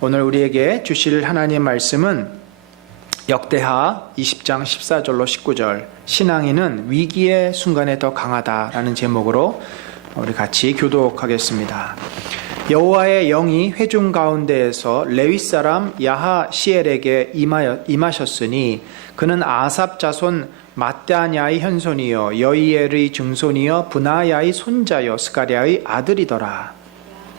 오늘 우리에게 주실 하나님 말씀은 역대하 20장 14절로 19절 신앙인은 위기의 순간에 더 강하다라는 제목으로 우리 같이 교독하겠습니다. 여호와의 영이 회중 가운데에서 레위 사람 야하시엘에게 임하셨으니 그는 아삽 자손 마따냐의 현손이요 여이엘의 증손이요 브나야의 손자요 스가랴의 아들이더라.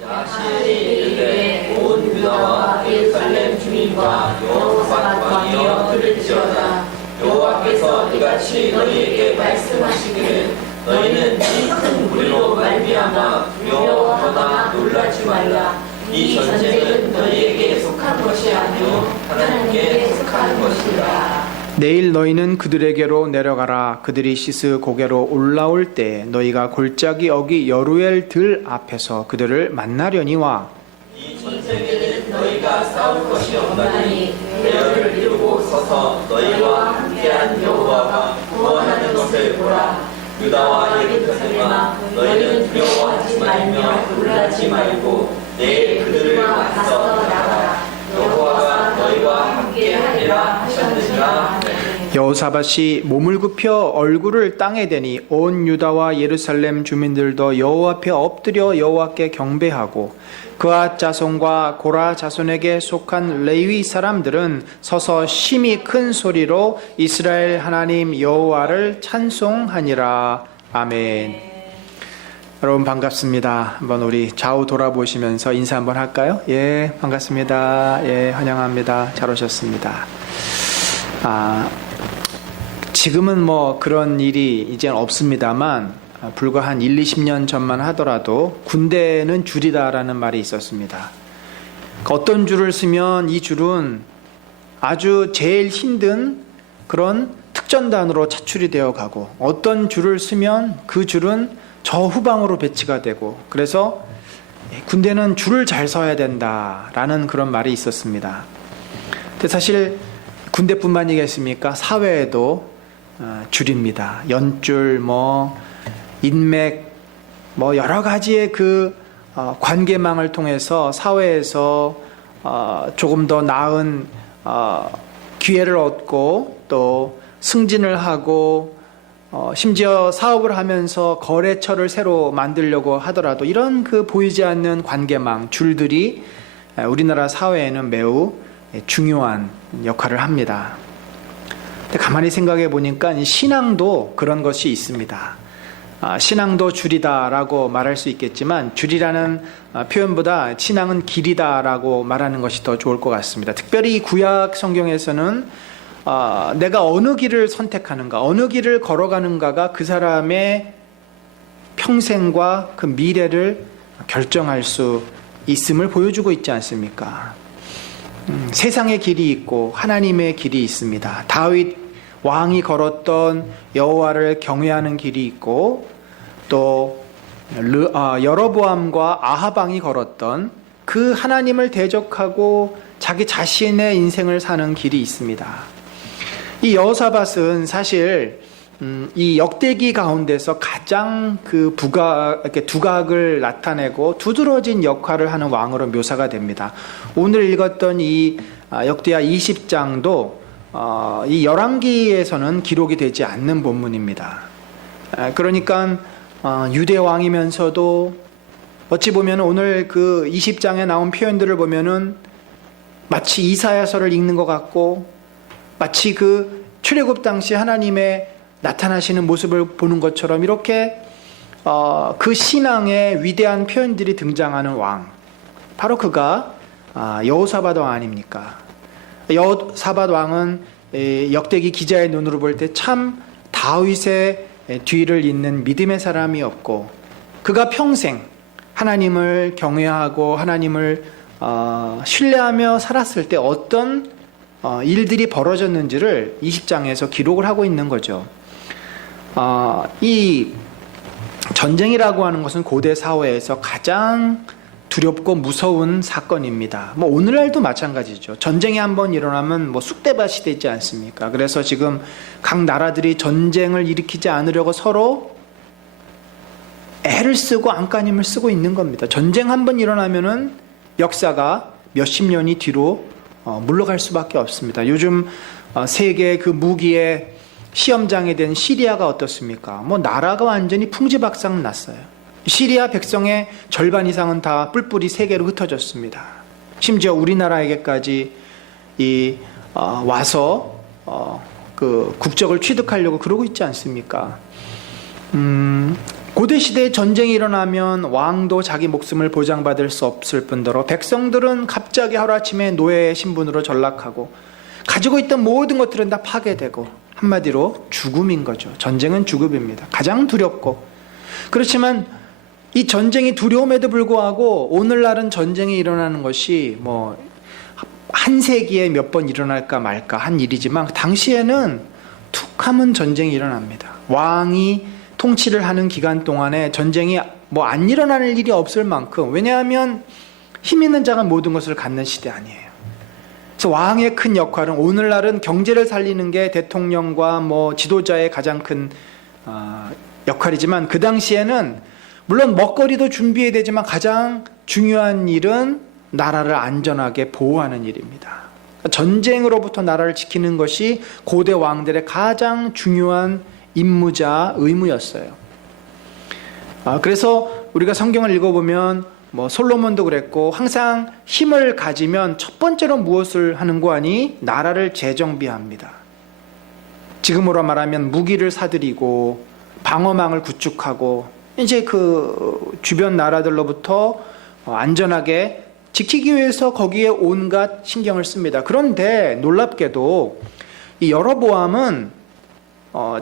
야시엘이 이르되 온 유다와 예루살렘 주민과 여호사밧 왕이여 들을지어다. 여호와께서 이같이 너희에게 말씀하시기를 너희는 이 큰 무리로 말미암아 두려워하거나 놀라지 말라. 이 전쟁은 너희에게 속한 것이 아니요 하나님께 속한 것이라. 내일 너희는 그들에게로 내려가라. 그들이 시스 고개로 올라올 때 너희가 골짜기 어기 여루엘 들 앞에서 그들을 만나려니와 이 전쟁에는 너희가 싸울 것이 없나니 대열을 이루고 서서 너희와 함께한 여호와가 구원하는 것을 보라. 유다와 예루살렘아 너희는 두려워하지 말며 놀라지 말고 내일 그들을 맞서 나가라. 여호와가 너희와 함께하리라 하셨느니라. 여호사밧이 몸을 굽혀 얼굴을 땅에 대니 온 유다와 예루살렘 주민들도 여호와 앞에 엎드려 여호와께 경배하고 그앗 자손과 고라 자손에게 속한 레위 사람들은 서서 심히 큰 소리로 이스라엘 하나님 여호와를 찬송하니라. 아멘. 여러분 반갑습니다. 한번 우리 좌우 돌아보시면서 인사 한번 할까요? 예, 반갑습니다. 예, 환영합니다. 잘 오셨습니다. 지금은 뭐 그런 일이 이제는 없습니다만 불과 한 1, 20년 전만 하더라도 군대는 줄이다라는 말이 있었습니다. 어떤 줄을 쓰면 이 줄은 아주 제일 힘든 그런 특전단으로 차출이 되어 가고 어떤 줄을 쓰면 그 줄은 저 후방으로 배치가 되고 그래서 군대는 줄을 잘 서야 된다라는 그런 말이 있었습니다. 근데 사실 군대뿐만이겠습니까? 사회에도 줄입니다. 연줄, 인맥, 여러 가지의 그 관계망을 통해서 사회에서 조금 더 나은 기회를 얻고 또 승진을 하고 심지어 사업을 하면서 거래처를 새로 만들려고 하더라도 이런 그 보이지 않는 관계망, 줄들이 우리나라 사회에는 매우 중요한 역할을 합니다. 근데 가만히 생각해 보니까 신앙도 그런 것이 있습니다. 신앙도 줄이다라고 말할 수 있겠지만 줄이라는 표현보다 신앙은 길이다라고 말하는 것이 더 좋을 것 같습니다. 특별히 구약 성경에서는 내가 어느 길을 선택하는가, 어느 길을 걸어가는가가 그 사람의 평생과 그 미래를 결정할 수 있음을 보여주고 있지 않습니까? 세상의 길이 있고 하나님의 길이 있습니다. 다윗 왕이 걸었던 여호와를 경외하는 길이 있고 또 여로보암과 아합 왕이 걸었던 그 하나님을 대적하고 자기 자신의 인생을 사는 길이 있습니다. 이 여호사밧은 사실 이 역대기 가운데서 가장 그 이렇게 두각을 나타내고 두드러진 역할을 하는 왕으로 묘사가 됩니다. 오늘 읽었던 이 역대하 20장도 이 열왕기에서는 기록이 되지 않는 본문입니다. 그러니까 유대 왕이면서도 어찌 보면 오늘 그 20장에 나온 표현들을 보면은 마치 이사야서를 읽는 것 같고 마치 그 출애굽 당시 하나님의 나타나시는 모습을 보는 것처럼 이렇게 그 신앙의 위대한 표현들이 등장하는 왕, 바로 그가 여호사밧 왕 아닙니까? 여호사밧 왕은 역대기 기자의 눈으로 볼 때 참 다윗의 뒤를 잇는 믿음의 사람이었고 그가 평생 하나님을 경외하고 하나님을 신뢰하며 살았을 때 어떤 일들이 벌어졌는지를 20장에서 기록을 하고 있는 거죠. 이 전쟁이라고 하는 것은 고대 사회에서 가장 두렵고 무서운 사건입니다. 오늘날도 마찬가지죠. 전쟁이 한번 일어나면 쑥대밭이 되지 않습니까? 그래서 지금 각 나라들이 전쟁을 일으키지 않으려고 서로 애를 쓰고 안간힘을 쓰고 있는 겁니다. 전쟁 한번 일어나면은 역사가 몇십 년이 뒤로 물러갈 수밖에 없습니다. 요즘 세계 그 무기의 시험장이 된 시리아가 어떻습니까? 나라가 완전히 풍지박산 났어요. 시리아 백성의 절반 이상은 다 뿔뿔이 세계로 흩어졌습니다. 심지어 우리나라에게까지 와서 그 국적을 취득하려고 그러고 있지 않습니까? 고대 시대에 전쟁이 일어나면 왕도 자기 목숨을 보장받을 수 없을 뿐더러 백성들은 갑자기 하루아침에 노예 신분으로 전락하고 가지고 있던 모든 것들은 다 파괴되고, 한마디로 죽음인 거죠. 전쟁은 죽음입니다. 가장 두렵고. 그렇지만 이 전쟁이 두려움에도 불구하고 오늘날은 전쟁이 일어나는 것이 한 세기에 몇 번 일어날까 말까 한 일이지만, 당시에는 툭 하면 전쟁이 일어납니다. 왕이 통치를 하는 기간 동안에 전쟁이 안 일어나는 일이 없을 만큼, 왜냐하면 힘 있는 자가 모든 것을 갖는 시대 아니에요. 그래서 왕의 큰 역할은, 오늘날은 경제를 살리는 게 대통령과 지도자의 가장 큰 역할이지만, 그 당시에는 물론 먹거리도 준비해야 되지만 가장 중요한 일은 나라를 안전하게 보호하는 일입니다. 전쟁으로부터 나라를 지키는 것이 고대 왕들의 가장 중요한 임무자 의무였어요. 그래서 우리가 성경을 읽어보면 솔로몬도 그랬고, 항상 힘을 가지면 첫 번째로 무엇을 하는 거 아니? 나라를 재정비합니다. 지금으로 말하면 무기를 사들이고 방어망을 구축하고, 이제 그 주변 나라들로부터 안전하게 지키기 위해서 거기에 온갖 신경을 씁니다. 그런데 놀랍게도 이 여로보암은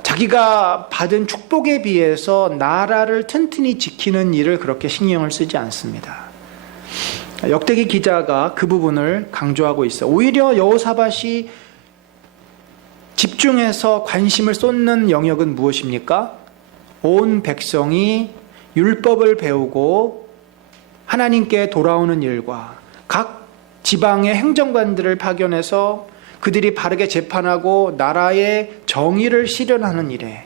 자기가 받은 축복에 비해서 나라를 튼튼히 지키는 일을 그렇게 신경을 쓰지 않습니다. 역대기 기자가 그 부분을 강조하고 있어요. 오히려 여호사밧이 집중해서 관심을 쏟는 영역은 무엇입니까? 온 백성이 율법을 배우고 하나님께 돌아오는 일과 각 지방의 행정관들을 파견해서 그들이 바르게 재판하고 나라의 정의를 실현하는 일에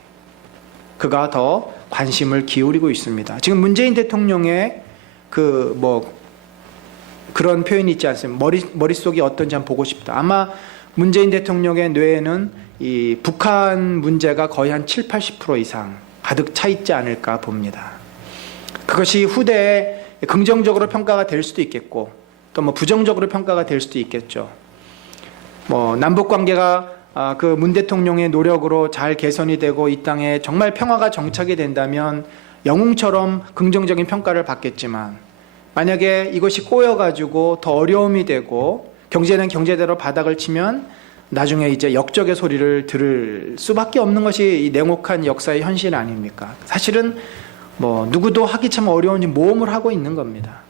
그가 더 관심을 기울이고 있습니다. 지금 문재인 대통령의 그런 표현이 있지 않습니까? 머릿속이 어떤지 한번 보고 싶다. 아마 문재인 대통령의 뇌에는 이 북한 문제가 거의 한 70-80% 이상 가득 차 있지 않을까 봅니다. 그것이 후대에 긍정적으로 평가가 될 수도 있겠고, 또 부정적으로 평가가 될 수도 있겠죠. 남북 관계가 그 문 대통령의 노력으로 잘 개선이 되고 이 땅에 정말 평화가 정착이 된다면 영웅처럼 긍정적인 평가를 받겠지만, 만약에 이것이 꼬여가지고 더 어려움이 되고 경제는 경제대로 바닥을 치면 나중에 이제 역적의 소리를 들을 수밖에 없는 것이 이 냉혹한 역사의 현실 아닙니까? 사실은 누구도 하기 참 어려운 모험을 하고 있는 겁니다.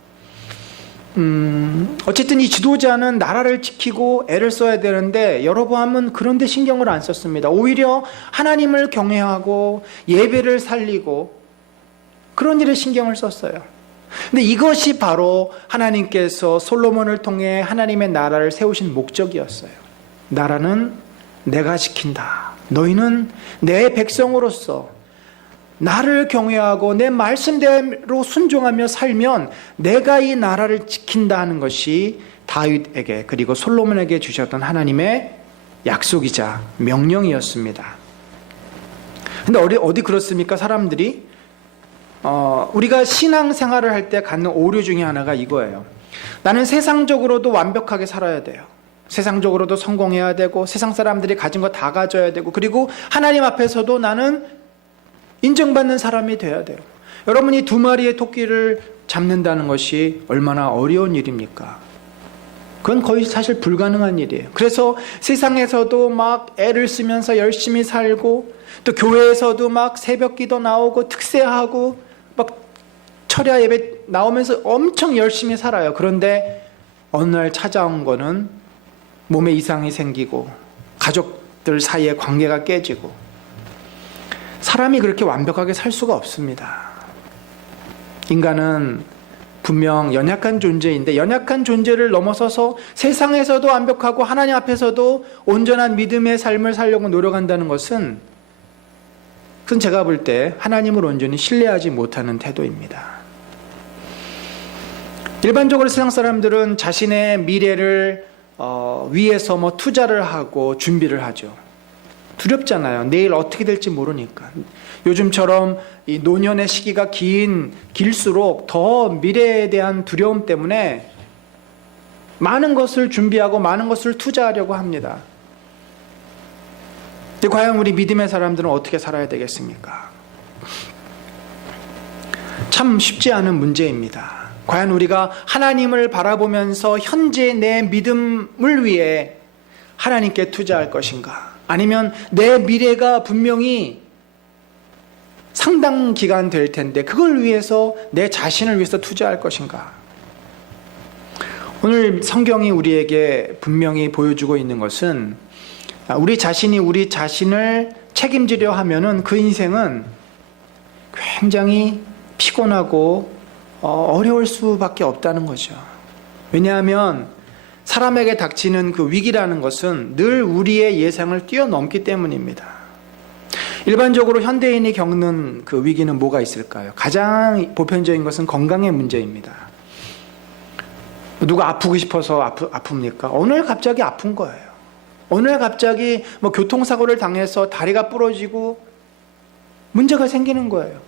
어쨌든 이 지도자는 나라를 지키고 애를 써야 되는데 여로보암은 그런 데 신경을 안 썼습니다. 오히려 하나님을 경외하고 예배를 살리고 그런 일에 신경을 썼어요. 근데 이것이 바로 하나님께서 솔로몬을 통해 하나님의 나라를 세우신 목적이었어요. 나라는 내가 지킨다. 너희는 내 백성으로서 나를 경외하고 내 말씀대로 순종하며 살면 내가 이 나라를 지킨다 하는 것이 다윗에게 그리고 솔로몬에게 주셨던 하나님의 약속이자 명령이었습니다. 근데 어디 그렇습니까? 사람들이 우리가 신앙생활을 할 때 갖는 오류 중에 하나가 이거예요. 나는 세상적으로도 완벽하게 살아야 돼요. 세상적으로도 성공해야 되고 세상 사람들이 가진 거 다 가져야 되고, 그리고 하나님 앞에서도 나는 인정받는 사람이 돼야 돼요. 여러분이 2마리의 토끼를 잡는다는 것이 얼마나 어려운 일입니까? 그건 거의 사실 불가능한 일이에요. 그래서 세상에서도 막 애를 쓰면서 열심히 살고, 또 교회에서도 막 새벽기도 나오고 특세하고 막 철야 예배 나오면서 엄청 열심히 살아요. 그런데 어느 날 찾아온 거는 몸에 이상이 생기고 가족들 사이의 관계가 깨지고, 사람이 그렇게 완벽하게 살 수가 없습니다. 인간은 분명 연약한 존재인데 연약한 존재를 넘어서서 세상에서도 완벽하고 하나님 앞에서도 온전한 믿음의 삶을 살려고 노력한다는 것은, 그건 제가 볼 때 하나님을 온전히 신뢰하지 못하는 태도입니다. 일반적으로 세상 사람들은 자신의 미래를 위해서 뭐 투자를 하고 준비를 하죠. 두렵잖아요. 내일 어떻게 될지 모르니까. 요즘처럼 이 노년의 시기가 길수록 더 미래에 대한 두려움 때문에 많은 것을 준비하고 많은 것을 투자하려고 합니다. 근데 과연 우리 믿음의 사람들은 어떻게 살아야 되겠습니까? 참 쉽지 않은 문제입니다. 과연 우리가 하나님을 바라보면서 현재 내 믿음을 위해 하나님께 투자할 것인가? 아니면 내 미래가 분명히 상당 기간 될 텐데 그걸 위해서 내 자신을 위해서 투자할 것인가? 오늘 성경이 우리에게 분명히 보여주고 있는 것은 우리 자신이 우리 자신을 책임지려 하면은 그 인생은 굉장히 피곤하고 어려울 수밖에 없다는 거죠. 왜냐하면 사람에게 닥치는 그 위기라는 것은 늘 우리의 예상을 뛰어넘기 때문입니다. 일반적으로 현대인이 겪는 그 위기는 뭐가 있을까요? 가장 보편적인 것은 건강의 문제입니다. 누가 아프고 싶어서 아픕니까? 어느 날 갑자기 아픈 거예요. 어느 날 갑자기 뭐 교통사고를 당해서 다리가 부러지고 문제가 생기는 거예요.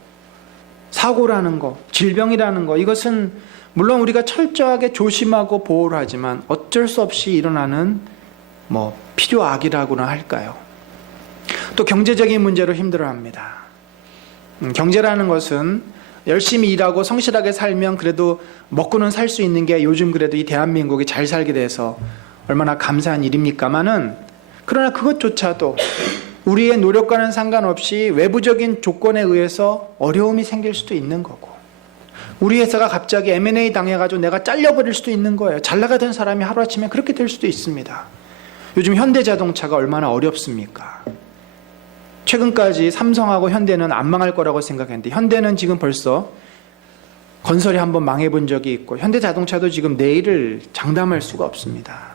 사고라는 거, 질병이라는 거, 이것은 물론 우리가 철저하게 조심하고 보호를 하지만 어쩔 수 없이 일어나는 뭐 필요악이라고나 할까요? 또 경제적인 문제로 힘들어합니다. 경제라는 것은 열심히 일하고 성실하게 살면 그래도 먹고는 살 수 있는 게 요즘 그래도 이 대한민국이 잘 살게 돼서 얼마나 감사한 일입니까마는, 그러나 그것조차도 우리의 노력과는 상관없이 외부적인 조건에 의해서 어려움이 생길 수도 있는 거고, 우리 회사가 갑자기 M&A 당해가지고 내가 잘려버릴 수도 있는 거예요. 잘 나가던 사람이 하루아침에 그렇게 될 수도 있습니다. 요즘 현대자동차가 얼마나 어렵습니까? 최근까지 삼성하고 현대는 안 망할 거라고 생각했는데 현대는 지금 벌써 건설이 한번 망해본 적이 있고 현대자동차도 지금 내일을 장담할 수가 없습니다.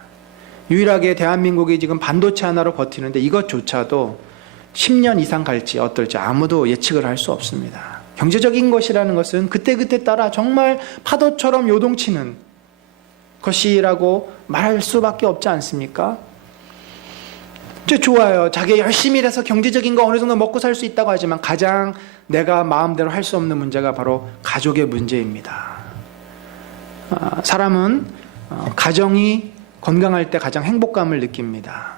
유일하게 대한민국이 지금 반도체 하나로 버티는데 이것조차도 10년 이상 갈지 어떨지 아무도 예측을 할 수 없습니다. 경제적인 것이라는 것은 그때그때 따라 정말 파도처럼 요동치는 것이라고 말할 수밖에 없지 않습니까? 좋아요. 자기 열심히 일해서 경제적인 거 어느 정도 먹고 살 수 있다고 하지만 가장 내가 마음대로 할 수 없는 문제가 바로 가족의 문제입니다. 사람은 가정이 건강할 때 가장 행복감을 느낍니다.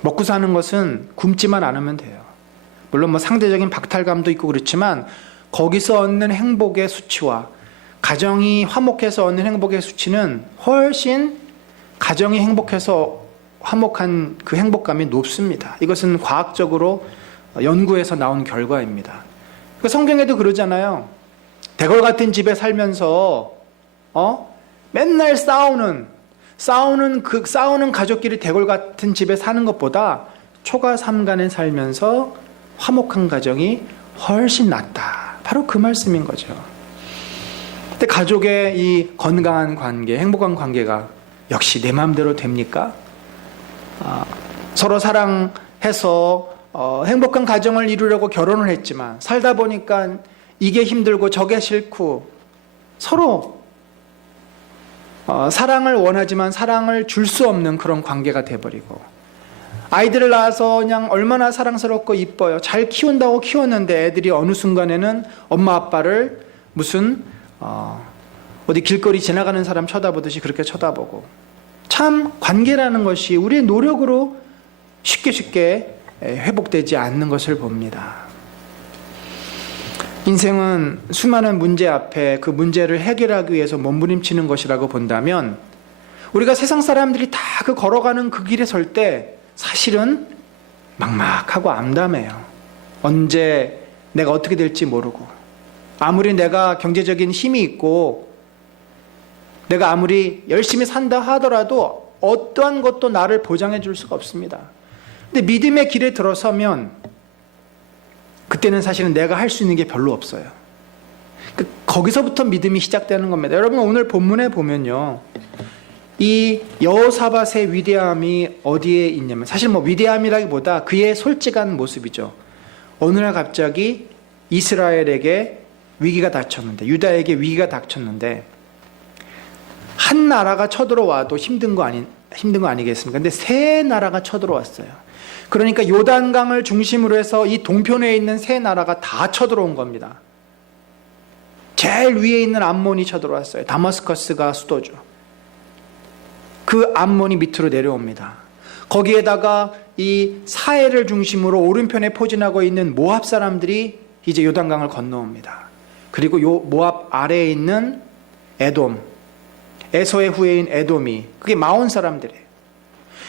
먹고 사는 것은 굶지만 않으면 돼요. 물론 뭐 상대적인 박탈감도 있고 그렇지만 거기서 얻는 행복의 수치와 가정이 화목해서 얻는 행복의 수치는 훨씬 가정이 행복해서 화목한 그 행복감이 높습니다. 이것은 과학적으로 연구에서 나온 결과입니다. 성경에도 그러잖아요. 대궐 같은 집에 살면서 맨날 싸우는 가족끼리 대궐 같은 집에 사는 것보다 초가 삼간에 살면서 화목한 가정이 훨씬 낫다. 바로 그 말씀인 거죠. 근데 가족의 이 건강한 관계, 행복한 관계가 역시 내 마음대로 됩니까? 서로 사랑해서 행복한 가정을 이루려고 결혼을 했지만 살다 보니까 이게 힘들고 저게 싫고 서로 사랑을 원하지만 사랑을 줄 수 없는 그런 관계가 돼버리고, 아이들을 낳아서 그냥 얼마나 사랑스럽고 이뻐요. 잘 키운다고 키웠는데 애들이 어느 순간에는 엄마 아빠를 무슨 어디 길거리 지나가는 사람 쳐다보듯이 그렇게 쳐다보고, 참 관계라는 것이 우리의 노력으로 쉽게 회복되지 않는 것을 봅니다. 인생은 수많은 문제 앞에 그 문제를 해결하기 위해서 몸부림치는 것이라고 본다면, 우리가 세상 사람들이 다 그 걸어가는 그 길에 설 때 사실은 막막하고 암담해요. 언제 내가 어떻게 될지 모르고, 아무리 내가 경제적인 힘이 있고 내가 아무리 열심히 산다 하더라도 어떠한 것도 나를 보장해 줄 수가 없습니다. 근데 믿음의 길에 들어서면 그때는 사실은 내가 할 수 있는 게 별로 없어요. 거기서부터 믿음이 시작되는 겁니다. 여러분, 오늘 본문에 보면요, 이 여호사밧의 위대함이 어디에 있냐면, 사실 뭐 위대함이라기보다 그의 솔직한 모습이죠. 어느 날 갑자기 이스라엘에게 위기가 닥쳤는데, 유다에게 위기가 닥쳤는데 한 나라가 쳐들어와도 힘든 거 아니겠습니까? 근데 세 나라가 쳐들어왔어요. 그러니까 요단강을 중심으로 해서 이 동편에 있는 세 나라가 다 쳐들어온 겁니다. 제일 위에 있는 암몬이 쳐들어왔어요. 다마스커스가 수도죠. 그 암몬이 밑으로 내려옵니다. 거기에다가 이 사해를 중심으로 오른편에 포진하고 있는 모압 사람들이 이제 요단강을 건너옵니다. 그리고 요 모압 아래에 있는 에돔, 에서의 후예인 에돔이, 그게 마온 사람들이에요.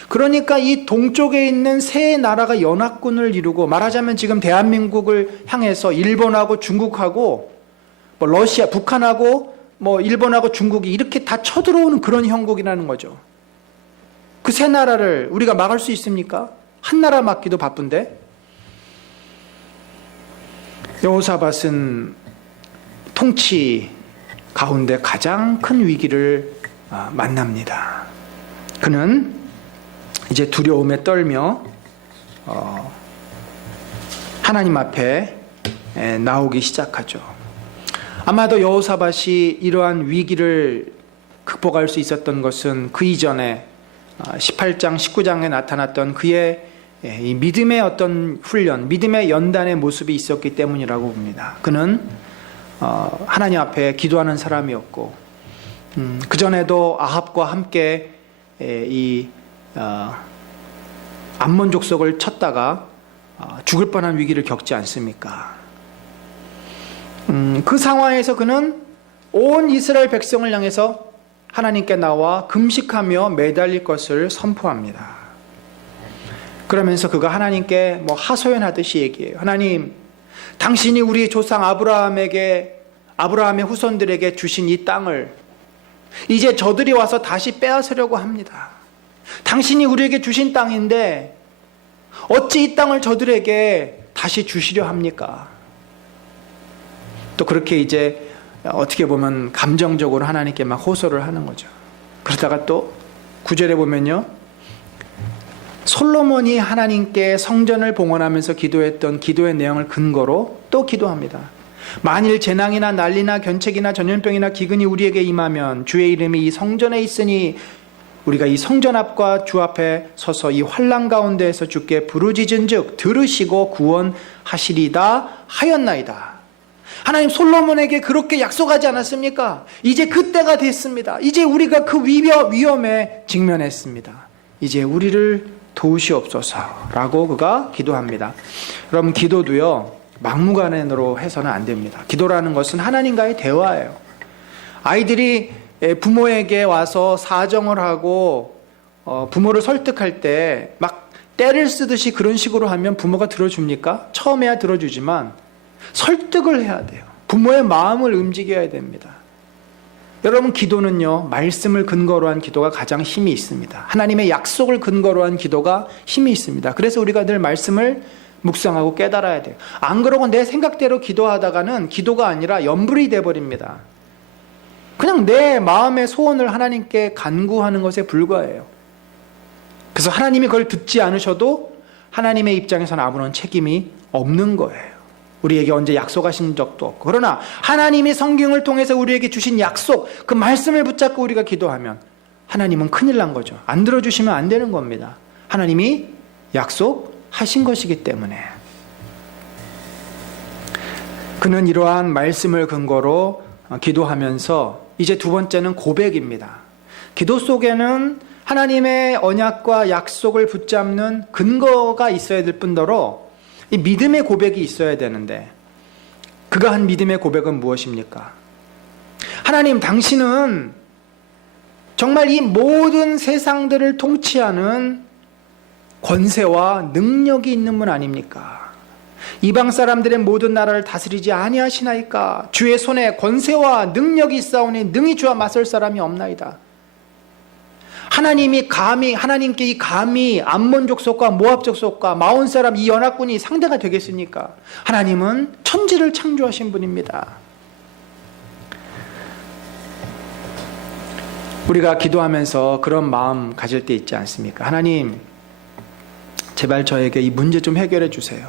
그러니까 이 동쪽에 있는 세 나라가 연합군을 이루고, 말하자면 지금 대한민국을 향해서 일본하고 중국하고 뭐 러시아, 북한하고 뭐 일본하고 중국이 이렇게 다 쳐들어오는 그런 형국이라는 거죠. 그 세 나라를 우리가 막을 수 있습니까? 한 나라 막기도 바쁜데. 여호사밧은 통치 가운데 가장 큰 위기를 만납니다. 그는 이제 두려움에 떨며 하나님 앞에 나오기 시작하죠. 아마도 여호사밧이 이러한 위기를 극복할 수 있었던 것은 그 이전에 18장, 19장에 나타났던 그의 이 믿음의 어떤 훈련, 믿음의 연단의 모습이 있었기 때문이라고 봅니다. 그는 하나님 앞에 기도하는 사람이었고, 그 전에도 아합과 함께 이 암몬 족속을 쳤다가 죽을 뻔한 위기를 겪지 않습니까? 그 상황에서 그는 온 이스라엘 백성을 향해서 하나님께 나와 금식하며 매달릴 것을 선포합니다. 그러면서 그가 하나님께 뭐 하소연하듯이 얘기해요. 하나님, 당신이 우리 조상 아브라함의 후손들에게 주신 이 땅을 이제 저들이 와서 다시 빼앗으려고 합니다. 당신이 우리에게 주신 땅인데 어찌 이 땅을 저들에게 다시 주시려 합니까? 또 그렇게 이제 어떻게 보면 감정적으로 하나님께 막 호소를 하는 거죠. 그러다가 또 9절에 보면요, 솔로몬이 하나님께 성전을 봉헌하면서 기도했던 기도의 내용을 근거로 또 기도합니다. 만일 재난이나 난리나 견책이나 전염병이나 기근이 우리에게 임하면 주의 이름이 이 성전에 있으니 우리가 이 성전 앞과 주 앞에 서서 이 환난 가운데에서 주께 부르짖은즉 들으시고 구원하시리다 하였나이다. 하나님, 솔로몬에게 그렇게 약속하지 않았습니까? 이제 그때가 됐습니다. 이제 우리가 그 위험에 직면했습니다. 이제 우리를 도우시옵소서라고 그가 기도합니다. 여러분, 기도도요 막무가내로 해서는 안 됩니다. 기도라는 것은 하나님과의 대화예요. 아이들이 부모에게 와서 사정을 하고 부모를 설득할 때 막 때를 쓰듯이 그런 식으로 하면 부모가 들어줍니까? 처음에야 들어주지만 설득을 해야 돼요. 부모의 마음을 움직여야 됩니다. 여러분, 기도는요 말씀을 근거로 한 기도가 가장 힘이 있습니다. 하나님의 약속을 근거로 한 기도가 힘이 있습니다. 그래서 우리가 늘 말씀을 묵상하고 깨달아야 돼요. 안 그러고 내 생각대로 기도하다가는 기도가 아니라 염불이 돼버립니다. 그냥 내 마음의 소원을 하나님께 간구하는 것에 불과해요. 그래서 하나님이 그걸 듣지 않으셔도 하나님의 입장에서는 아무런 책임이 없는 거예요. 우리에게 언제 약속하신 적도 없고. 그러나 하나님이 성경을 통해서 우리에게 주신 약속, 그 말씀을 붙잡고 우리가 기도하면 하나님은 큰일 난 거죠. 안 들어주시면 안 되는 겁니다. 하나님이 약속하신 것이기 때문에. 그는 이러한 말씀을 근거로 기도하면서 이제 두 번째는 고백입니다. 기도 속에는 하나님의 언약과 약속을 붙잡는 근거가 있어야 될 뿐더러 이 믿음의 고백이 있어야 되는데, 그가 한 믿음의 고백은 무엇입니까? 하나님, 당신은 정말 이 모든 세상들을 통치하는 권세와 능력이 있는 분 아닙니까? 이방 사람들의 모든 나라를 다스리지 아니하시나이까? 주의 손에 권세와 능력이 있사오니 능히 주와 맞설 사람이 없나이다. 하나님께 이 감히 암몬 족속과 모압 족속과 마온 사람 이 연합군이 상대가 되겠습니까? 하나님은 천지를 창조하신 분입니다. 우리가 기도하면서 그런 마음 가질 때 있지 않습니까? 하나님, 제발 저에게 이 문제 좀 해결해 주세요.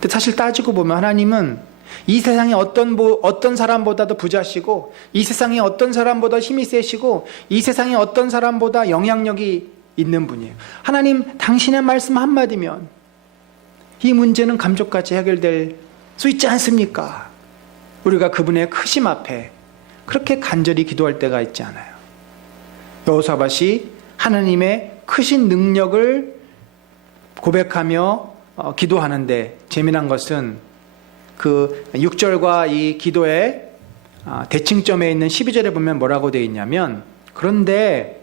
근데 사실 따지고 보면 하나님은 이 세상에 어떤 사람보다도 부자시고, 이 세상에 어떤 사람보다 힘이 세시고, 이 세상에 어떤 사람보다 영향력이 있는 분이에요. 하나님, 당신의 말씀 한마디면 이 문제는 감쪽같이 해결될 수 있지 않습니까? 우리가 그분의 크심 앞에 그렇게 간절히 기도할 때가 있지 않아요. 여호사밧이 하나님의 크신 능력을 고백하며 기도하는데, 재미난 것은 그 6절과 이 기도의 대칭점에 있는 12절에 보면 뭐라고 되어 있냐면, 그런데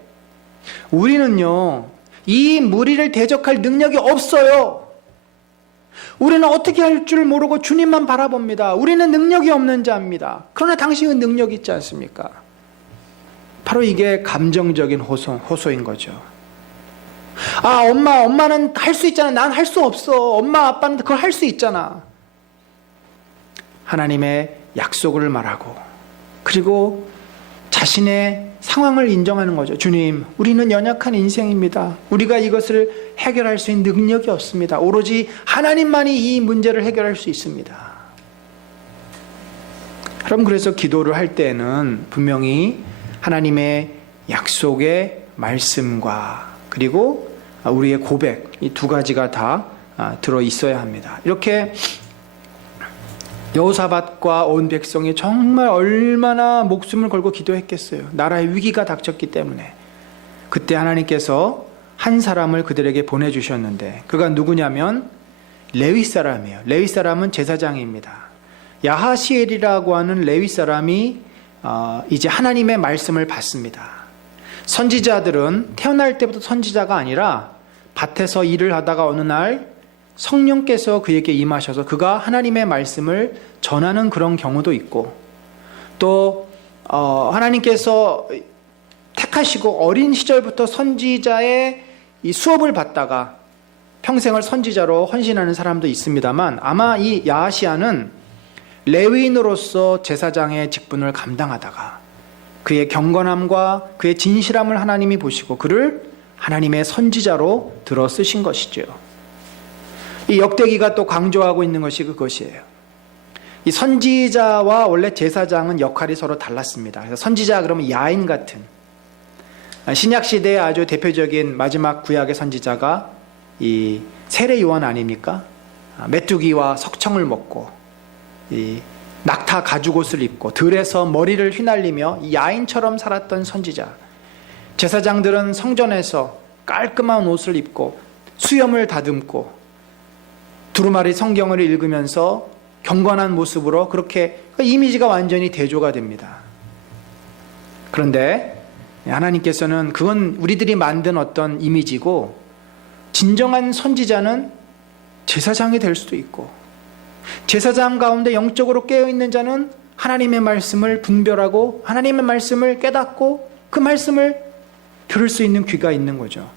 우리는요, 이 무리를 대적할 능력이 없어요. 우리는 어떻게 할 줄 모르고 주님만 바라봅니다. 우리는 능력이 없는 자입니다. 그러나 당신은 능력이 있지 않습니까? 바로 이게 감정적인 호소인 거죠. 아, 엄마는 할 수 있잖아. 난 할 수 없어. 엄마, 아빠는 그걸 할 수 있잖아. 하나님의 약속을 말하고, 그리고 자신의 상황을 인정하는 거죠. 주님, 우리는 연약한 인생입니다. 우리가 이것을 해결할 수 있는 능력이 없습니다. 오로지 하나님만이 이 문제를 해결할 수 있습니다. 그럼 그래서 기도를 할 때는 분명히 하나님의 약속의 말씀과 그리고 우리의 고백, 이 두 가지가 다 들어 있어야 합니다. 이렇게 여호사밧과 온 백성이 정말 얼마나 목숨을 걸고 기도했겠어요. 나라의 위기가 닥쳤기 때문에. 그때 하나님께서 한 사람을 그들에게 보내주셨는데, 그가 누구냐면 레위 사람이에요. 레위 사람은 제사장입니다. 야하시엘이라고 하는 레위 사람이 이제 하나님의 말씀을 받습니다. 선지자들은 태어날 때부터 선지자가 아니라 밭에서 일을 하다가 어느 날 성령께서 그에게 임하셔서 그가 하나님의 말씀을 전하는 그런 경우도 있고, 또 하나님께서 택하시고 어린 시절부터 선지자의 이 수업을 받다가 평생을 선지자로 헌신하는 사람도 있습니다만, 아마 이 야하시야는 레위인으로서 제사장의 직분을 감당하다가 그의 경건함과 그의 진실함을 하나님이 보시고 그를 하나님의 선지자로 들어 쓰신 것이죠. 이 역대기가 또 강조하고 있는 것이 그것이에요. 이 선지자와 원래 제사장은 역할이 서로 달랐습니다. 그래서 선지자 그러면 야인 같은, 신약 시대의 아주 대표적인 마지막 구약의 선지자가 이 세례 요한 아닙니까? 메뚜기와 석청을 먹고 이 낙타 가죽옷을 입고 들에서 머리를 휘날리며 야인처럼 살았던 선지자. 제사장들은 성전에서 깔끔한 옷을 입고 수염을 다듬고 두루마리 성경을 읽으면서 경건한 모습으로 그렇게 이미지가 완전히 대조가 됩니다. 그런데 하나님께서는 그건 우리들이 만든 어떤 이미지고, 진정한 선지자는 제사장이 될 수도 있고, 제사장 가운데 영적으로 깨어있는 자는 하나님의 말씀을 분별하고 하나님의 말씀을 깨닫고 그 말씀을 들을 수 있는 귀가 있는 거죠.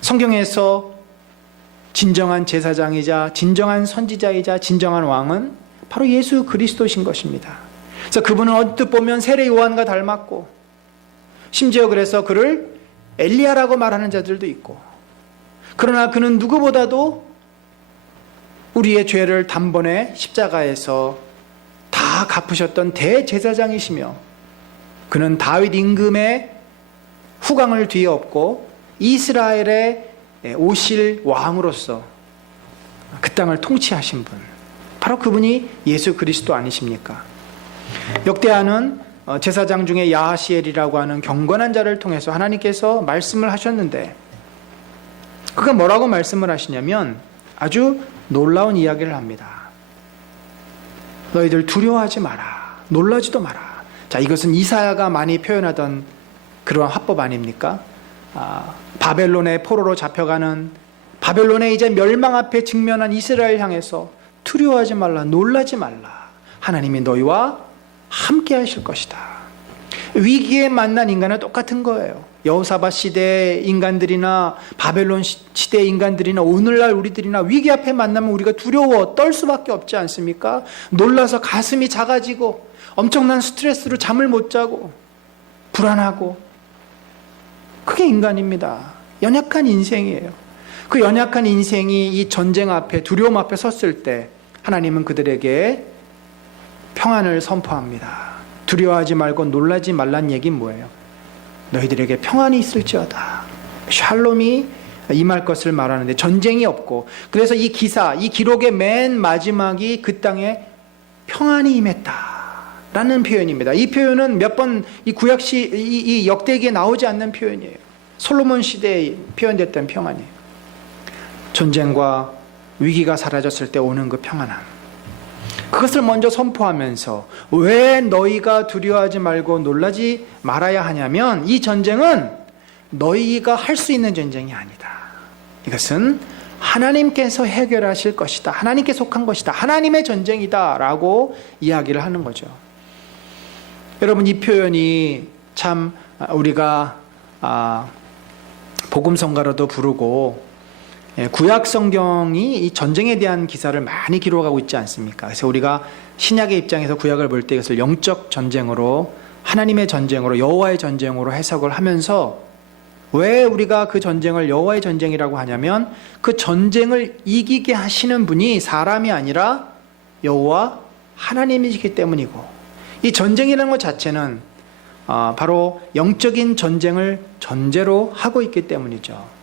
성경에서 진정한 제사장이자 진정한 선지자이자 진정한 왕은 바로 예수 그리스도신 것입니다. 그래서 그분은 언뜻 보면 세례 요한과 닮았고, 심지어 그래서 그를 엘리야라고 말하는 자들도 있고, 그러나 그는 누구보다도 우리의 죄를 단번에 십자가에서 다 갚으셨던 대제사장이시며, 그는 다윗 임금의 후광을 뒤에 업고 이스라엘의 오실 왕으로서 그 땅을 통치하신 분, 바로 그분이 예수 그리스도 아니십니까? 역대하는 제사장 중에 야하시엘이라고 하는 경건한 자를 통해서 하나님께서 말씀을 하셨는데, 그가 뭐라고 말씀을 하시냐면 아주 놀라운 이야기를 합니다. 너희들 두려워하지 마라. 놀라지도 마라. 자, 이것은 이사야가 많이 표현하던 그러한 화법 아닙니까? 바벨론의 포로로 잡혀가는, 바벨론의 이제 멸망 앞에 직면한 이스라엘 향해서 두려워하지 말라, 놀라지 말라. 하나님이 너희와 함께 하실 것이다. 위기에 만난 인간은 똑같은 거예요. 여호사밧 시대의 인간들이나 바벨론 시대의 인간들이나 오늘날 우리들이나 위기 앞에 만나면 우리가 두려워 떨 수밖에 없지 않습니까? 놀라서 가슴이 작아지고 엄청난 스트레스로 잠을 못 자고 불안하고, 그게 인간입니다. 연약한 인생이에요. 그 연약한 인생이 이 전쟁 앞에, 두려움 앞에 섰을 때 하나님은 그들에게 평안을 선포합니다. 두려워하지 말고 놀라지 말란 얘기는 뭐예요? 너희들에게 평안이 있을지어다. 샬롬이 임할 것을 말하는데 전쟁이 없고, 그래서 이 기사, 이 기록의 맨 마지막이 그 땅에 평안이 임했다라는 표현입니다. 이 표현은 몇 번 이 구약시 이 역대기에 나오지 않는 표현이에요. 솔로몬 시대에 표현됐던 평안이에요. 전쟁과 위기가 사라졌을 때 오는 그 평안함, 그것을 먼저 선포하면서 왜 너희가 두려워하지 말고 놀라지 말아야 하냐면, 이 전쟁은 너희가 할 수 있는 전쟁이 아니다. 이것은 하나님께서 해결하실 것이다. 하나님께 속한 것이다. 하나님의 전쟁이다 라고 이야기를 하는 거죠. 여러분, 이 표현이 참 우리가 복음성가로도 부르고, 구약 성경이 이 전쟁에 대한 기사를 많이 기록하고 있지 않습니까? 그래서 우리가 신약의 입장에서 구약을 볼 때 이것을 영적 전쟁으로, 하나님의 전쟁으로, 여호와의 전쟁으로 해석을 하면서, 왜 우리가 그 전쟁을 여호와의 전쟁이라고 하냐면, 그 전쟁을 이기게 하시는 분이 사람이 아니라 여호와 하나님이시기 때문이고, 이 전쟁이라는 것 자체는 바로 영적인 전쟁을 전제로 하고 있기 때문이죠.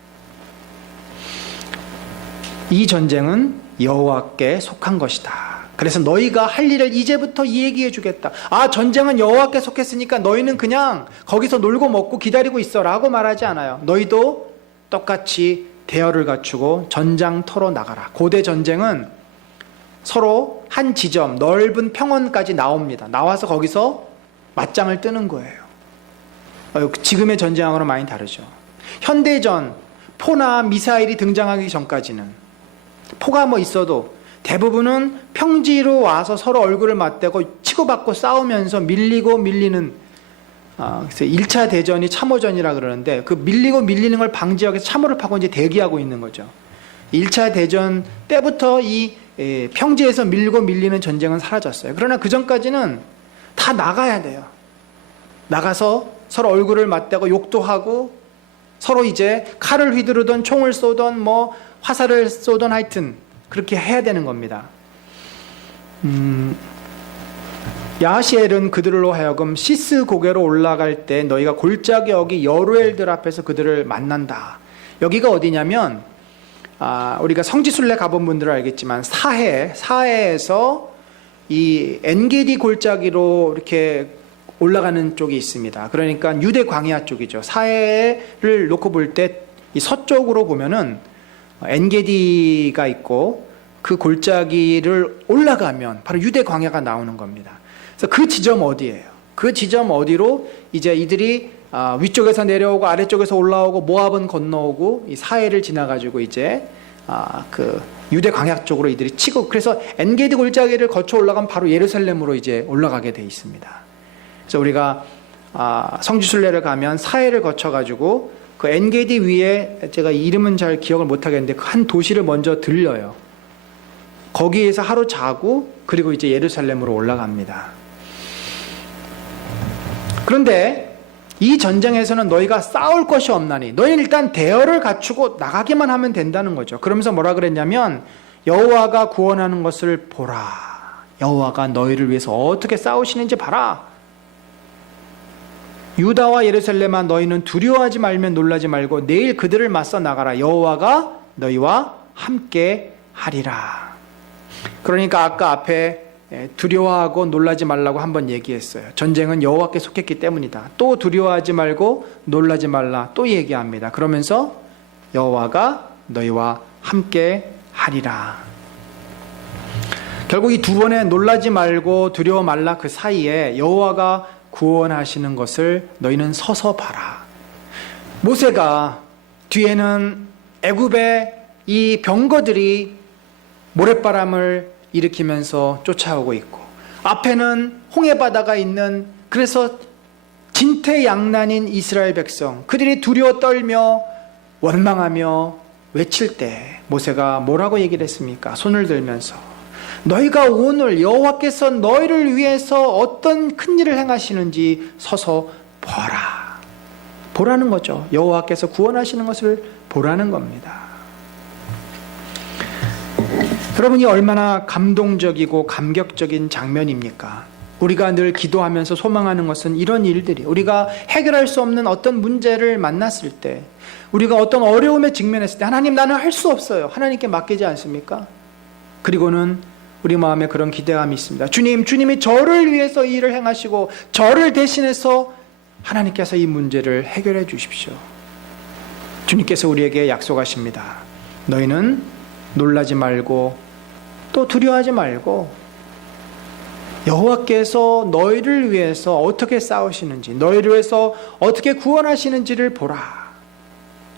이 전쟁은 여호와께 속한 것이다. 그래서 너희가 할 일을 이제부터 얘기해 주겠다. 전쟁은 여호와께 속했으니까 너희는 그냥 거기서 놀고 먹고 기다리고 있어 라고 말하지 않아요. 너희도 똑같이 대열을 갖추고 전장터로 나가라. 고대 전쟁은 서로 한 지점, 넓은 평원까지 나옵니다. 나와서 거기서 맞짱을 뜨는 거예요. 지금의 전쟁하고는 많이 다르죠. 현대전, 포나 미사일이 등장하기 전까지는, 포가 뭐 있어도 대부분은 평지로 와서 서로 얼굴을 맞대고 치고받고 싸우면서 밀리고 밀리는, 그래서 1차 대전이 참호전이라 그러는데, 그 밀리고 밀리는 걸 방지하기 위해서 참호를 파고 이제 대기하고 있는 거죠. 1차 대전 때부터 이 평지에서 밀고 밀리는 전쟁은 사라졌어요. 그러나 그 전까지는 다 나가야 돼요. 나가서 서로 얼굴을 맞대고 욕도 하고, 서로 이제 칼을 휘두르던 총을 쏘던 뭐 화살을 쏘던, 하여튼 그렇게 해야 되는 겁니다. 야하시엘은 그들로 하여금 시스 고개로 올라갈 때 너희가 골짜기 여기 여루엘들 앞에서 그들을 만난다. 여기가 어디냐면, 우리가 성지순례 가본 분들은 알겠지만 사해에서 이 엔게디 골짜기로 이렇게 올라가는 쪽이 있습니다. 그러니까 유대 광야 쪽이죠. 사해를 놓고 볼 때 이 서쪽으로 보면은 엔게디가 있고, 그 골짜기를 올라가면 바로 유대 광야가 나오는 겁니다. 그래서 그 지점 어디예요? 그 지점 어디로 이제 이들이 위쪽에서 내려오고 아래쪽에서 올라오고 모압은 건너오고 이 사해를 지나가지고 이제 그 유대 광야 쪽으로 이들이 치고, 그래서 엔게디 골짜기를 거쳐 올라가면 바로 예루살렘으로 이제 올라가게 돼 있습니다. 그래서 우리가 성지순례를 가면 사해를 거쳐가지고 그 엔게디 위에, 제가 이름은 잘 기억을 못하겠는데 그 한 도시를 먼저 들려요. 거기에서 하루 자고 그리고 이제 예루살렘으로 올라갑니다. 그런데 이 전쟁에서는 너희가 싸울 것이 없나니, 너희는 일단 대열을 갖추고 나가기만 하면 된다는 거죠. 그러면서 뭐라 그랬냐면, 여호와가 구원하는 것을 보라. 여호와가 너희를 위해서 어떻게 싸우시는지 봐라. 유다와 예루살렘아, 너희는 두려워하지 말면 놀라지 말고 내일 그들을 맞서 나가라. 여호와가 너희와 함께 하리라. 그러니까 아까 앞에 두려워하고 놀라지 말라고 한번 얘기했어요. 전쟁은 여호와께 속했기 때문이다. 또 두려워하지 말고 놀라지 말라 또 얘기합니다. 그러면서 여호와가 너희와 함께 하리라. 결국 이 두 번의 놀라지 말고 두려워 말라 그 사이에 여호와가 구원하시는 것을 너희는 서서 봐라. 모세가 뒤에는 애굽의 이 병거들이 모랫바람을 일으키면서 쫓아오고 있고, 앞에는 홍해바다가 있는, 그래서 진퇴양난인 이스라엘 백성, 그들이 두려워 떨며 원망하며 외칠 때 모세가 뭐라고 얘기를 했습니까? 손을 들면서 너희가 오늘 여호와께서 너희를 위해서 어떤 큰 일을 행하시는지 서서 보라. 보라는 거죠. 여호와께서 구원하시는 것을 보라는 겁니다. 여러분이 얼마나 감동적이고 감격적인 장면입니까? 우리가 늘 기도하면서 소망하는 것은 이런 일들이, 우리가 해결할 수 없는 어떤 문제를 만났을 때, 우리가 어떤 어려움에 직면했을 때, 하나님 나는 할 수 없어요, 하나님께 맡기지 않습니까? 그리고는 우리 마음에 그런 기대감이 있습니다. 주님이 저를 위해서 이 일을 행하시고 저를 대신해서 하나님께서 이 문제를 해결해 주십시오. 주님께서 우리에게 약속하십니다. 너희는 놀라지 말고 또 두려워하지 말고 여호와께서 너희를 위해서 어떻게 싸우시는지, 너희를 위해서 어떻게 구원하시는지를 보라.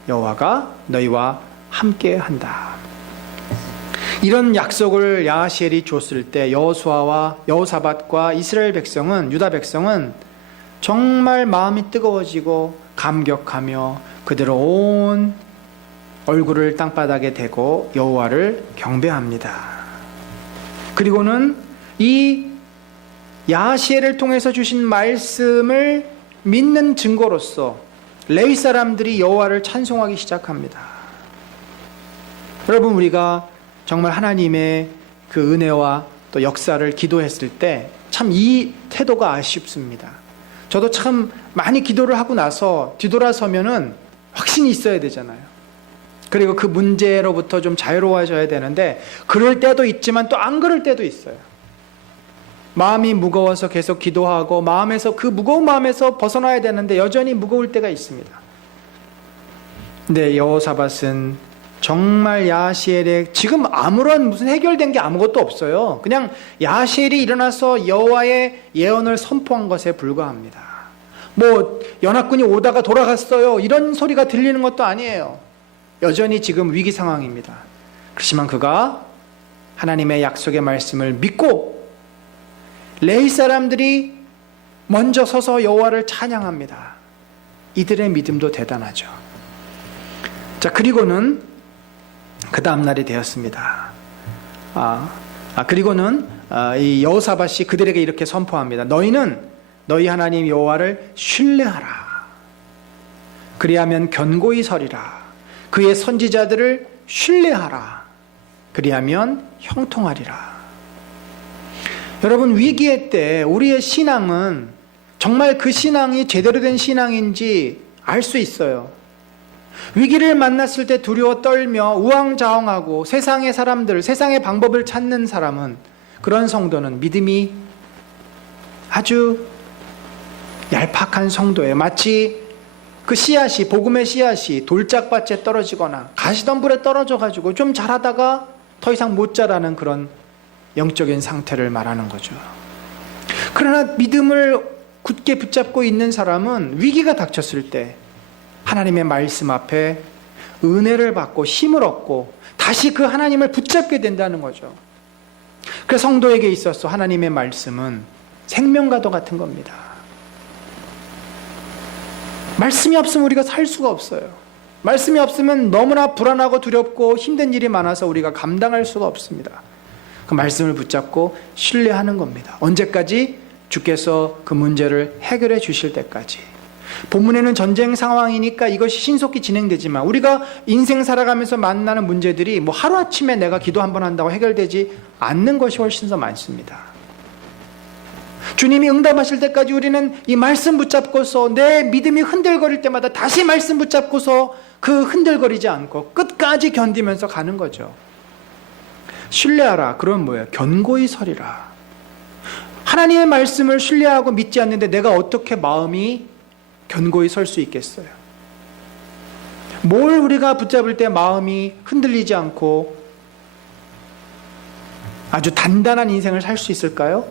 여호와가 너희와 함께한다. 이런 약속을 야하시엘이 줬을 때 여호수아와 여호사밧과 이스라엘 백성은, 유다 백성은 정말 마음이 뜨거워지고 감격하며 그대로 온 얼굴을 땅바닥에 대고 여호와를 경배합니다. 그리고는 이 야하시엘을 통해서 주신 말씀을 믿는 증거로서 레위 사람들이 여호와를 찬송하기 시작합니다. 여러분, 우리가 정말 하나님의 그 은혜와 또 역사를 기도했을 때 참 이 태도가 아쉽습니다. 저도 참 많이 기도를 하고 나서 뒤돌아서면은 확신이 있어야 되잖아요. 그리고 그 문제로부터 좀 자유로워져야 되는데 그럴 때도 있지만 또 안 그럴 때도 있어요. 마음이 무거워서 계속 기도하고 마음에서, 그 무거운 마음에서 벗어나야 되는데 여전히 무거울 때가 있습니다. 근데 여호사밧은 정말 야하시엘의 지금 아무런 무슨 해결된 게 아무것도 없어요. 그냥 야하시엘이 일어나서 여호와의 예언을 선포한 것에 불과합니다. 뭐 연합군이 오다가 돌아갔어요, 이런 소리가 들리는 것도 아니에요. 여전히 지금 위기 상황입니다. 그렇지만 그가 하나님의 약속의 말씀을 믿고 레위 사람들이 먼저 서서 여호와를 찬양합니다. 이들의 믿음도 대단하죠. 자, 그리고는 그 다음 날이 되었습니다. 그리고는 이 여호사밧이 그들에게 이렇게 선포합니다. 너희는 너희 하나님 여호와를 신뢰하라. 그리하면 견고히 서리라. 그의 선지자들을 신뢰하라. 그리하면 형통하리라. 여러분, 위기의 때 우리의 신앙은 정말 그 신앙이 제대로 된 신앙인지 알 수 있어요. 위기를 만났을 때 두려워 떨며 우왕좌왕하고 세상의 사람들, 세상의 방법을 찾는 사람은, 그런 성도는 믿음이 아주 얄팍한 성도예요. 마치 그 씨앗이, 복음의 씨앗이 돌짝밭에 떨어지거나 가시덤불에 떨어져가지고 좀 자라다가 더 이상 못 자라는 그런 영적인 상태를 말하는 거죠. 그러나 믿음을 굳게 붙잡고 있는 사람은 위기가 닥쳤을 때 하나님의 말씀 앞에 은혜를 받고 힘을 얻고 다시 그 하나님을 붙잡게 된다는 거죠. 그래서 성도에게 있어서 하나님의 말씀은 생명과도 같은 겁니다. 말씀이 없으면 우리가 살 수가 없어요. 말씀이 없으면 너무나 불안하고 두렵고 힘든 일이 많아서 우리가 감당할 수가 없습니다. 그 말씀을 붙잡고 신뢰하는 겁니다. 언제까지? 주께서 그 문제를 해결해 주실 때까지. 본문에는 전쟁 상황이니까 이것이 신속히 진행되지만 우리가 인생 살아가면서 만나는 문제들이 뭐 하루아침에 내가 기도 한번 한다고 해결되지 않는 것이 훨씬 더 많습니다. 주님이 응답하실 때까지 우리는 이 말씀 붙잡고서 내 믿음이 흔들거릴 때마다 다시 말씀 붙잡고서 그 흔들거리지 않고 끝까지 견디면서 가는 거죠. 신뢰하라. 그럼 뭐예요? 견고히 서리라. 하나님의 말씀을 신뢰하고 믿지 않는데 내가 어떻게 마음이 견고히 설 수 있겠어요? 뭘 우리가 붙잡을 때 마음이 흔들리지 않고 아주 단단한 인생을 살 수 있을까요?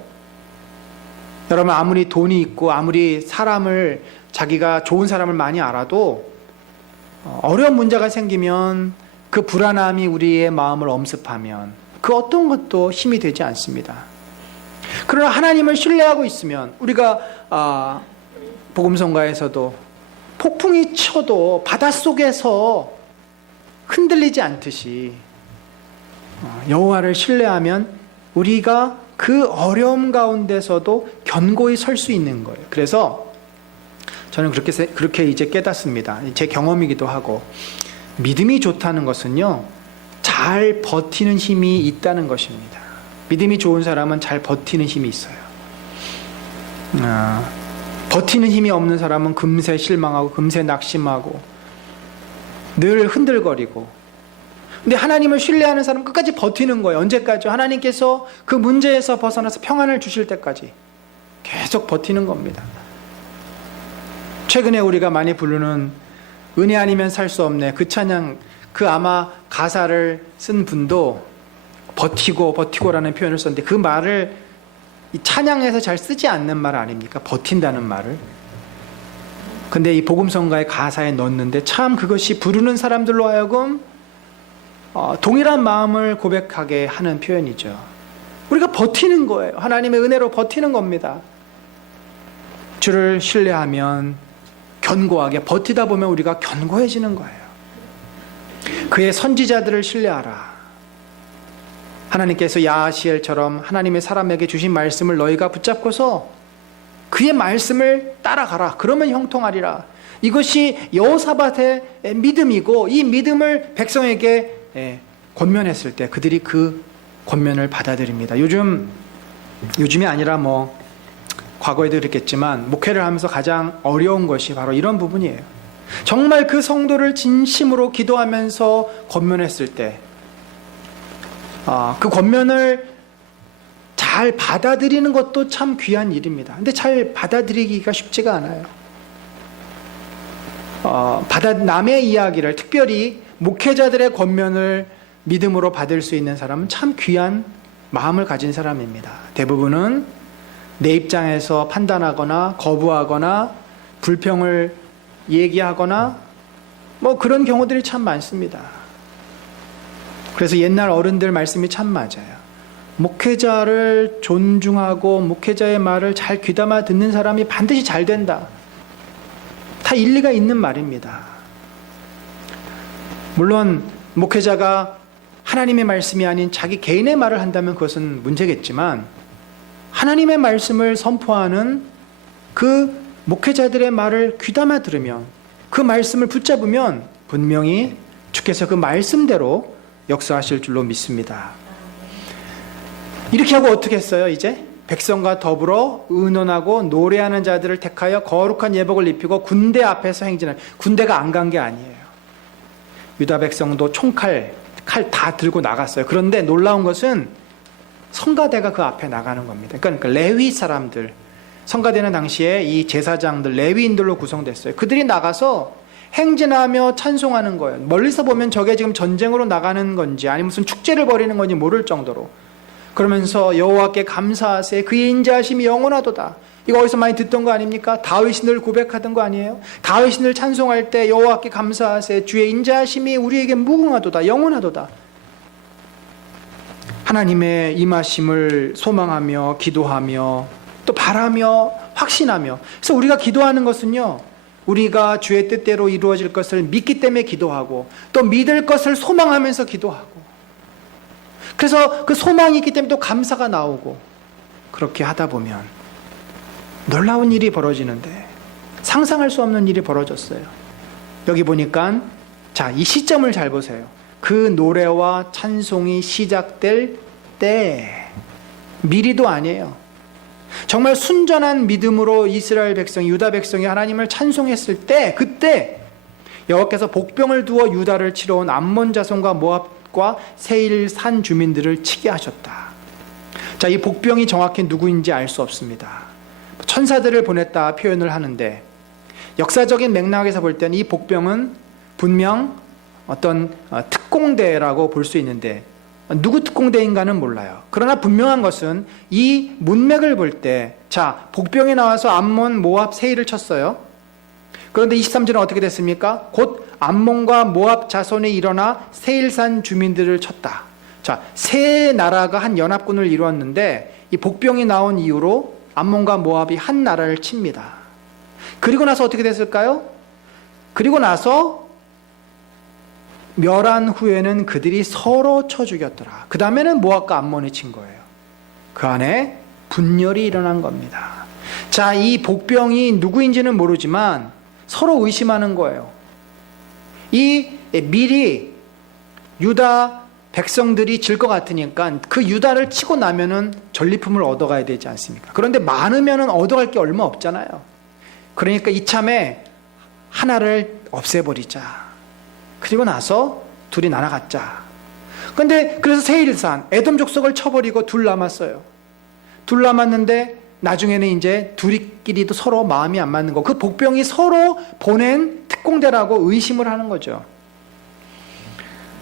여러분, 아무리 돈이 있고 아무리 사람을, 자기가 좋은 사람을 많이 알아도 어려운 문제가 생기면 그 불안함이 우리의 마음을 엄습하면 그 어떤 것도 힘이 되지 않습니다. 그러나 하나님을 신뢰하고 있으면 우리가 복음성가에서도 폭풍이 쳐도 바닷속에서 흔들리지 않듯이 여호와를 신뢰하면 우리가 그 어려움 가운데서도 견고히 설 수 있는 거예요. 그래서 저는 그렇게 이제 깨닫습니다. 제 경험이기도 하고, 믿음이 좋다는 것은요, 잘 버티는 힘이 있다는 것입니다. 믿음이 좋은 사람은 잘 버티는 힘이 있어요. 버티는 힘이 없는 사람은 금세 실망하고 금세 낙심하고 늘 흔들거리고, 근데 하나님을 신뢰하는 사람은 끝까지 버티는 거예요. 언제까지? 하나님께서 그 문제에서 벗어나서 평안을 주실 때까지 계속 버티는 겁니다. 최근에 우리가 많이 부르는 은혜 아니면 살 수 없네, 그 찬양, 그 아마 가사를 쓴 분도 버티고라는 표현을 썼는데, 그 말을 이 찬양에서 잘 쓰지 않는 말 아닙니까? 버틴다는 말을. 근데 이 복음성가의 가사에 넣었는데 참 그것이 부르는 사람들로 하여금 동일한 마음을 고백하게 하는 표현이죠. 우리가 버티는 거예요. 하나님의 은혜로 버티는 겁니다. 주를 신뢰하면 견고하게 버티다 보면 우리가 견고해지는 거예요. 그의 선지자들을 신뢰하라. 하나님께서 야하시엘처럼 하나님의 사람에게 주신 말씀을 너희가 붙잡고서 그의 말씀을 따라가라. 그러면 형통하리라. 이것이 여호사밧의 믿음이고, 이 믿음을 백성에게 권면했을 때 그들이 그 권면을 받아들입니다. 요즘이 아니라 과거에도 그랬겠지만 목회를 하면서 가장 어려운 것이 바로 이런 부분이에요. 정말 그 성도를 진심으로 기도하면서 권면했을 때 그 권면을 잘 받아들이는 것도 참 귀한 일입니다. 근데 잘 받아들이기가 쉽지가 않아요. 남의 이야기를, 특별히 목회자들의 권면을 믿음으로 받을 수 있는 사람은 참 귀한 마음을 가진 사람입니다. 대부분은 내 입장에서 판단하거나 거부하거나 불평을 얘기하거나 그런 경우들이 참 많습니다. 그래서 옛날 어른들 말씀이 참 맞아요. 목회자를 존중하고 목회자의 말을 잘 귀담아 듣는 사람이 반드시 잘 된다. 다 일리가 있는 말입니다. 물론 목회자가 하나님의 말씀이 아닌 자기 개인의 말을 한다면 그것은 문제겠지만, 하나님의 말씀을 선포하는 그 목회자들의 말을 귀담아 들으면, 그 말씀을 붙잡으면 분명히 주께서 그 말씀대로 역사하실 줄로 믿습니다. 이렇게 하고 어떻게 했어요? 이제 백성과 더불어 의논하고 노래하는 자들을 택하여 거룩한 예복을 입히고 군대 앞에서 행진하는, 군대가 안 간 게 아니에요. 유다 백성도 칼 다 들고 나갔어요. 그런데 놀라운 것은 성가대가 그 앞에 나가는 겁니다. 그러니까 레위 사람들, 성가대는 당시에 이 제사장들, 레위인들로 구성됐어요. 그들이 나가서 행진하며 찬송하는 거예요. 멀리서 보면 저게 지금 전쟁으로 나가는 건지 아니면 무슨 축제를 벌이는 건지 모를 정도로. 그러면서 여호와께 감사하세, 그의 인자하심이 영원하도다. 이거 어디서 많이 듣던 거 아닙니까? 다윗이 늘 고백하던 거 아니에요? 다윗이 늘 찬송할 때 여호와께 감사하세, 주의 인자하심이 우리에게 무궁하도다, 영원하도다. 하나님의 임하심을 소망하며 기도하며 또 바라며 확신하며. 그래서 우리가 기도하는 것은요, 우리가 주의 뜻대로 이루어질 것을 믿기 때문에 기도하고, 또 믿을 것을 소망하면서 기도하고, 그래서 그 소망이 있기 때문에 또 감사가 나오고, 그렇게 하다 보면 놀라운 일이 벌어지는데, 상상할 수 없는 일이 벌어졌어요. 여기 보니까 이 시점을 잘 보세요. 그 노래와 찬송이 시작될 때, 미리도 아니에요. 정말 순전한 믿음으로 이스라엘 백성이, 유다 백성이 하나님을 찬송했을 때, 그때 여호와께서 복병을 두어 유다를 치러 온 암몬 자손과 모압과 세일 산 주민들을 치게 하셨다. 이 복병이 정확히 누구인지 알 수 없습니다. 천사들을 보냈다 표현을 하는데, 역사적인 맥락에서 볼 때는 이 복병은 분명 어떤 특공대라고 볼 수 있는데, 누구 특공대인가는 몰라요. 그러나 분명한 것은 이 문맥을 볼 때, 복병이 나와서 암몬, 모압, 세일을 쳤어요. 그런데 23절은 어떻게 됐습니까? 곧 암몬과 모압 자손이 일어나 세일산 주민들을 쳤다. 세 나라가 한 연합군을 이루었는데, 이 복병이 나온 이후로 암몬과 모압이 한 나라를 칩니다. 그리고 나서 어떻게 됐을까요? 그리고 나서 멸한 후에는 그들이 서로 쳐 죽였더라. 그 다음에는 모압과 암몬이 친 거예요. 그 안에 분열이 일어난 겁니다. 이 복병이 누구인지는 모르지만 서로 의심하는 거예요. 이 미리 유다 백성들이 질 것 같으니까 그 유다를 치고 나면은 전리품을 얻어가야 되지 않습니까? 그런데 많으면은 얻어갈 게 얼마 없잖아요. 그러니까 이참에 하나를 없애버리자. 그리고 나서 둘이 날아갔자. 근데 그래서 세일산 에돔 족속을 쳐버리고 둘 남았어요. 둘 남았는데 나중에는 이제 둘이끼리도 서로 마음이 안 맞는 거. 그 복병이 서로 보낸 특공대라고 의심을 하는 거죠.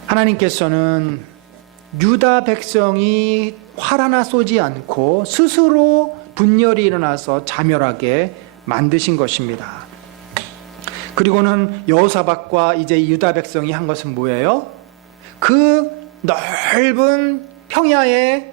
하나님께서는 유다 백성이 활 하나 쏘지 않고 스스로 분열이 일어나서 자멸하게 만드신 것입니다. 그리고는 여호사밧과 이제 유다 백성이 한 것은 뭐예요? 그 넓은 평야에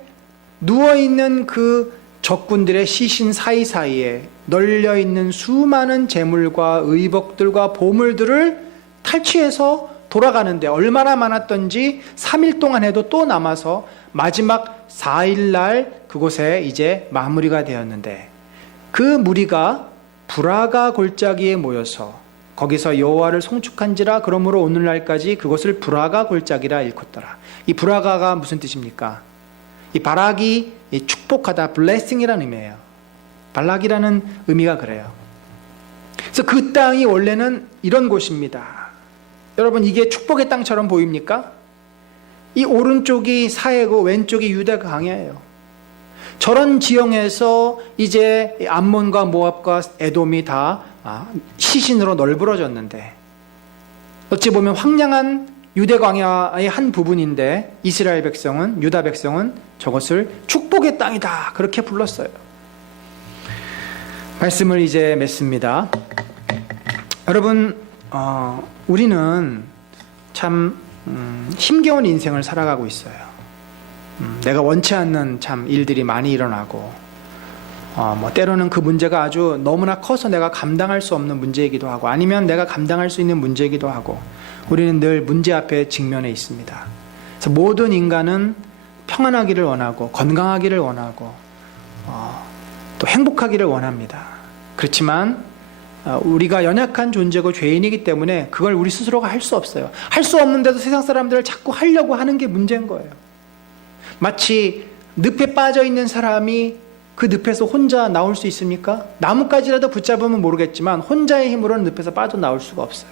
누워있는 그 적군들의 시신 사이사이에 널려있는 수많은 재물과 의복들과 보물들을 탈취해서 돌아가는데 얼마나 많았던지 3일 동안 해도 또 남아서 마지막 4일날 그곳에 이제 마무리가 되었는데 그 무리가 브라가 골짜기에 모여서 거기서 여호와를 송축한지라 그러므로 오늘날까지 그것을 브라가 골짜기라 일컫더라. 이 브라가가 무슨 뜻입니까? 이 바락이 축복하다, blessing이라는 의미예요. 발락이라는 의미가 그래요. 그래서 그 땅이 원래는 이런 곳입니다. 여러분 이게 축복의 땅처럼 보입니까? 이 오른쪽이 사해고 왼쪽이 유다 강야예요. 저런 지형에서 이제 암몬과 모압과 에돔이 다 시신으로 널브러졌는데 어찌 보면 황량한 유대 광야의 한 부분인데 이스라엘 백성은 유다 백성은 저것을 축복의 땅이다 그렇게 불렀어요. 말씀을 이제 맺습니다. 여러분 우리는 참 힘겨운 인생을 살아가고 있어요. 내가 원치 않는 참 일들이 많이 일어나고 때로는 그 문제가 아주 너무나 커서 내가 감당할 수 없는 문제이기도 하고 아니면 내가 감당할 수 있는 문제이기도 하고 우리는 늘 문제 앞에 직면해 있습니다. 그래서 모든 인간은 평안하기를 원하고 건강하기를 원하고 또 행복하기를 원합니다. 그렇지만 우리가 연약한 존재고 죄인이기 때문에 그걸 우리 스스로가 할 수 없어요. 할 수 없는데도 세상 사람들을 자꾸 하려고 하는 게 문제인 거예요. 마치 늪에 빠져 있는 사람이 그 늪에서 혼자 나올 수 있습니까? 나뭇가지라도 붙잡으면 모르겠지만 혼자의 힘으로는 늪에서 빠져나올 수가 없어요.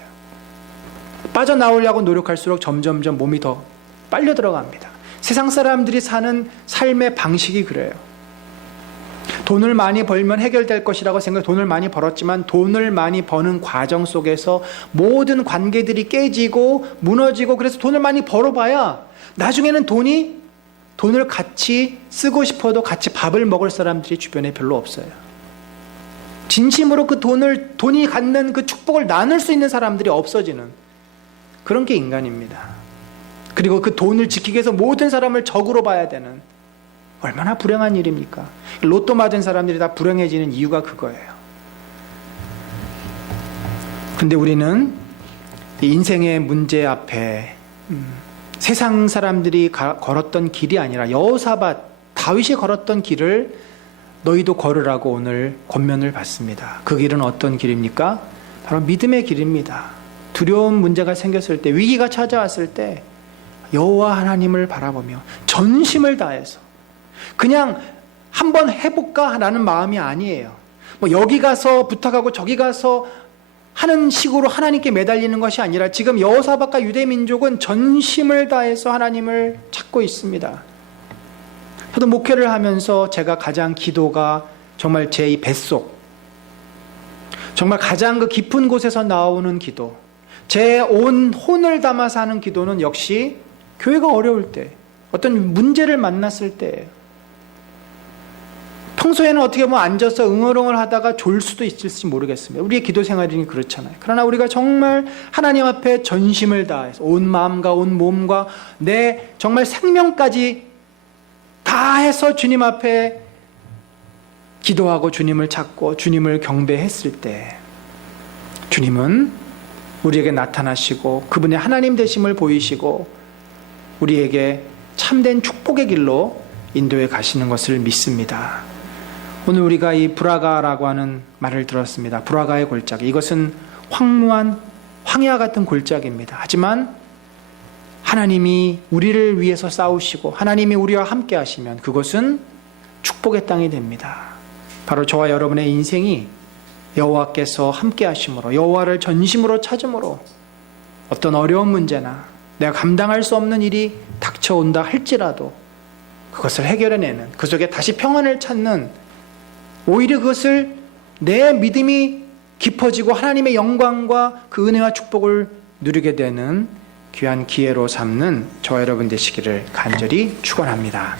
빠져나오려고 노력할수록 점점점 몸이 더 빨려 들어갑니다. 세상 사람들이 사는 삶의 방식이 그래요. 돈을 많이 벌면 해결될 것이라고 생각해 돈을 많이 벌었지만 돈을 많이 버는 과정 속에서 모든 관계들이 깨지고 무너지고 그래서 돈을 많이 벌어봐야 나중에는 돈을 같이 쓰고 싶어도 같이 밥을 먹을 사람들이 주변에 별로 없어요. 진심으로 그 돈이 갖는 그 축복을 나눌 수 있는 사람들이 없어지는 그런 게 인간입니다. 그리고 그 돈을 지키기 위해서 모든 사람을 적으로 봐야 되는 얼마나 불행한 일입니까? 로또 맞은 사람들이 다 불행해지는 이유가 그거예요. 근데 우리는 인생의 문제 앞에 세상 사람들이 걸었던 길이 아니라 여호사밧 다윗이 걸었던 길을 너희도 걸으라고 오늘 권면을 받습니다. 그 길은 어떤 길입니까? 바로 믿음의 길입니다. 두려운 문제가 생겼을 때 위기가 찾아왔을 때 여호와 하나님을 바라보며 전심을 다해서 그냥 한번 해볼까 라는 마음이 아니에요. 여기 가서 부탁하고 저기 가서 하는 식으로 하나님께 매달리는 것이 아니라 지금 여호사밧과 유대 민족은 전심을 다해서 하나님을 찾고 있습니다. 저도 목회를 하면서 제가 가장 기도가 정말 제 이 뱃속 정말 가장 그 깊은 곳에서 나오는 기도 제 온 혼을 담아서 하는 기도는 역시 교회가 어려울 때 어떤 문제를 만났을 때예요. 평소에는 어떻게 보면 앉아서 응얼응얼 하다가 졸 수도 있을지 모르겠습니다. 우리의 기도 생활이 그렇잖아요. 그러나 우리가 정말 하나님 앞에 전심을 다해서 온 마음과 온 몸과 내 정말 생명까지 다해서 주님 앞에 기도하고 주님을 찾고 주님을 경배했을 때 주님은 우리에게 나타나시고 그분의 하나님 되심을 보이시고 우리에게 참된 축복의 길로 인도해 가시는 것을 믿습니다. 오늘 우리가 이 브라가라고 하는 말을 들었습니다. 브라가의 골짜기. 이것은 황무한 황야 같은 골짜기입니다. 하지만 하나님이 우리를 위해서 싸우시고 하나님이 우리와 함께 하시면 그것은 축복의 땅이 됩니다. 바로 저와 여러분의 인생이 여호와께서 함께 하심으로, 여호와를 전심으로 찾음으로 어떤 어려운 문제나 내가 감당할 수 없는 일이 닥쳐온다 할지라도 그것을 해결해내는, 그 속에 다시 평안을 찾는, 오히려 그것을 내 믿음이 깊어지고 하나님의 영광과 그 은혜와 축복을 누리게 되는 귀한 기회로 삼는 저와 여러분 되시기를 간절히 축원합니다.